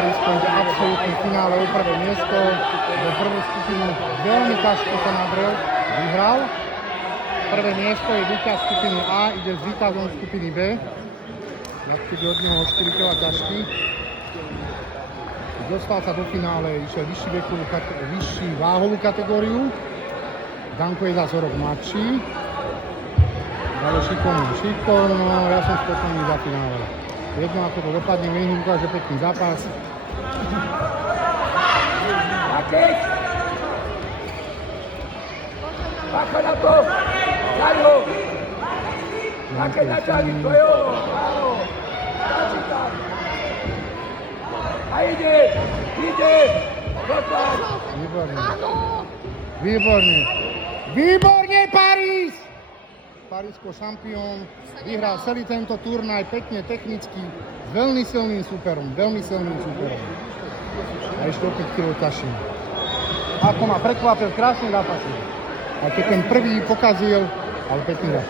Parisko ide absolútne v finále o prvé miesto. Do prvú skupinu veľmi ťažko sa nadrel, vyhral. Prvé miesto je víťaz skupiny A, ide s víťazom skupiny B. Nakedy od neho 4 kg ťažký. Dostal sa do finále, išiel vyšší váhovú kategóriu. Danko je zase o rok mladší. Ale šikovno, ja som spokojný za finále. Jedno ako to dopadne, Mejhin ukáže pekný zápas. Bacha na to! Dario! Bacha na Davi, to jo! Áno! A ide! Dostaň! Výborne, Paris! Parisko šampión, vyhral celý tento turnaj pekne, technicky, s veľmi silným súperom. A ešte o 5 kg ťažší. Ako ma prekvapil, krásne zápasy. Aj keď ten prvý pokazil, ale pekný zápas.